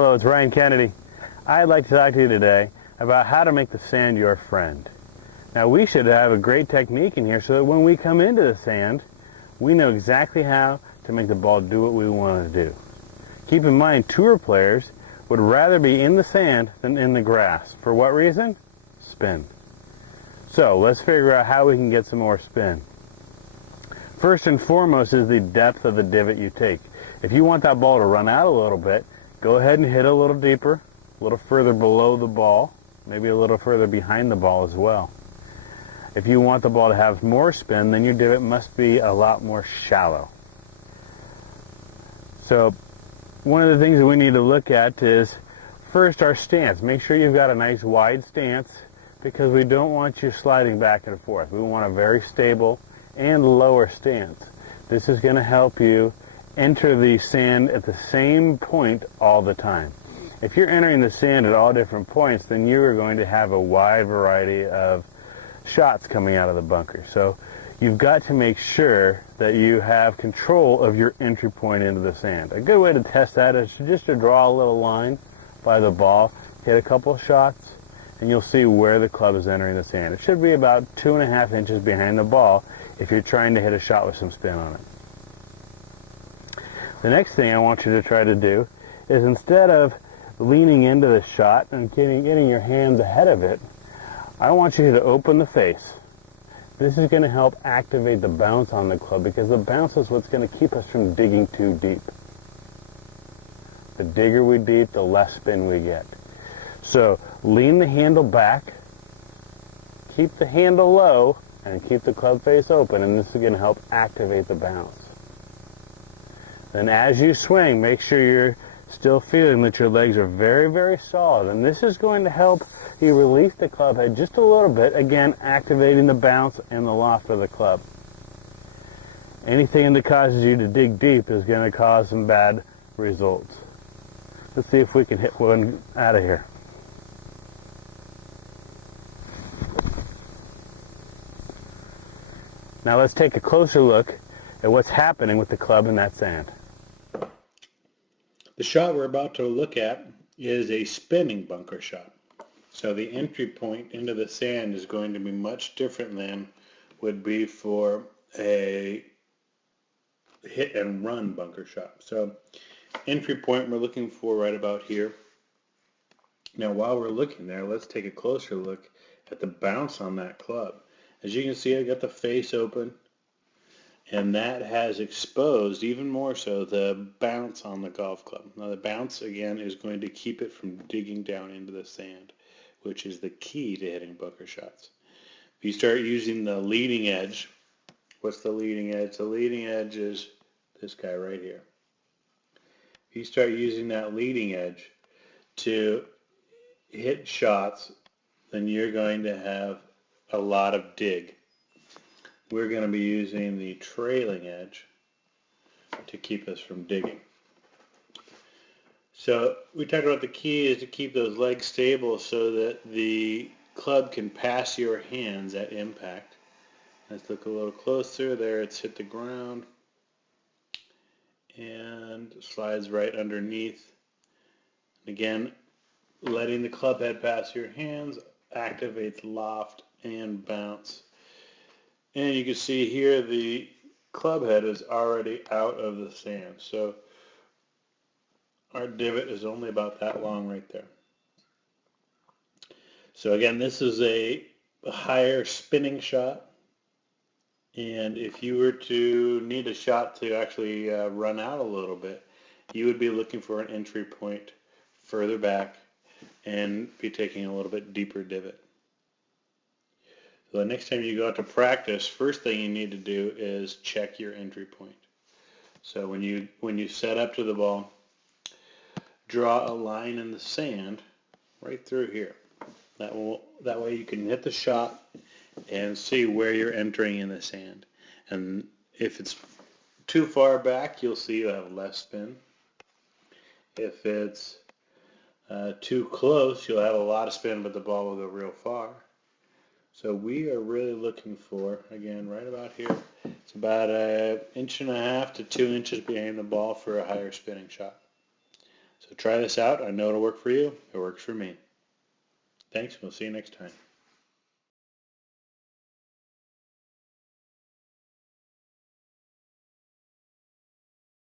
Hello, it's Ryan Kennedy. I'd like to talk to you today about how to make the sand your friend. Now, we should have a great technique in here so that when we come into the sand, we know exactly how to make the ball do what we want it to do. Keep in mind, tour players would rather be in the sand than in the grass. For what reason? Spin. So, let's figure out how we can get some more spin. First and foremost is the depth of the divot you take. If you want that ball to run out a little bit, go ahead and hit a little deeper, a little further below the ball, maybe a little further behind the ball as well. If you want the ball to have more spin, then your divot must be a lot more shallow. So one of the things that we need to look at is first our stance. Make sure you've got a nice wide stance because we don't want you sliding back and forth. We want a very stable and lower stance. This is going to help you enter the sand at the same point all the time. If you're entering the sand at all different points, then you are going to have a wide variety of shots coming out of the bunker. So you've got to make sure that you have control of your entry point into the sand. A good way to test that is just to draw a little line by the ball, hit a couple shots, and you'll see where the club is entering the sand. It should be about 2.5 inches behind the ball if you're trying to hit a shot with some spin on it. The next thing I want you to try to do is instead of leaning into the shot and getting your hands ahead of it, I want you to open the face. This is going to help activate the bounce on the club because the bounce is what's going to keep us from digging too deep. The digger we deep, the less spin we get. So lean the handle back, keep the handle low, and keep the club face open, and this is going to help activate the bounce. Then as you swing, make sure you're still feeling that your legs are very, very solid, and this is going to help you release the club head just a little bit, again activating the bounce and the loft of the club. Anything that causes you to dig deep is going to cause some bad results. Let's see if we can hit one out of here. Now let's take a closer look at what's happening with the club in that sand. The shot we're about to look at is a spinning bunker shot. So the entry point into the sand is going to be much different than would be for a hit and run bunker shot. So entry point we're looking for right about here. Now while we're looking there, let's take a closer look at the bounce on that club. As you can see, I got the face open, and that has exposed even more so the bounce on the golf club. Now the bounce again is going to keep it from digging down into the sand, which is the key to hitting bunker shots. If you start using the leading edge, what's the leading edge? The leading edge is this guy right here. If you start using that leading edge to hit shots, then you're going to have a lot of dig. We're going to be using the trailing edge to keep us from digging. So we talked about the key is to keep those legs stable so that the club can pass your hands at impact. Let's look a little closer. There it's hit the ground and slides right underneath. Again, letting the club head pass your hands activates loft and bounce. And you can see here the club head is already out of the sand. So our divot is only about that long right there. So again, this is a higher spinning shot. And if you were to need a shot to actually run out a little bit, you would be looking for an entry point further back and be taking a little bit deeper divot. So the next time you go out to practice, first thing you need to do is check your entry point. So when you set up to the ball, draw a line in the sand right through here. That way you can hit the shot and see where you're entering in the sand. And if it's too far back, you'll see you have less spin. If it's too close, you'll have a lot of spin, but the ball will go real far. So we are really looking for, again, right about here. It's about 1.5 to 2 inches behind the ball for a higher spinning shot. So try this out. I know it'll work for you. It works for me. Thanks. We'll see you next time.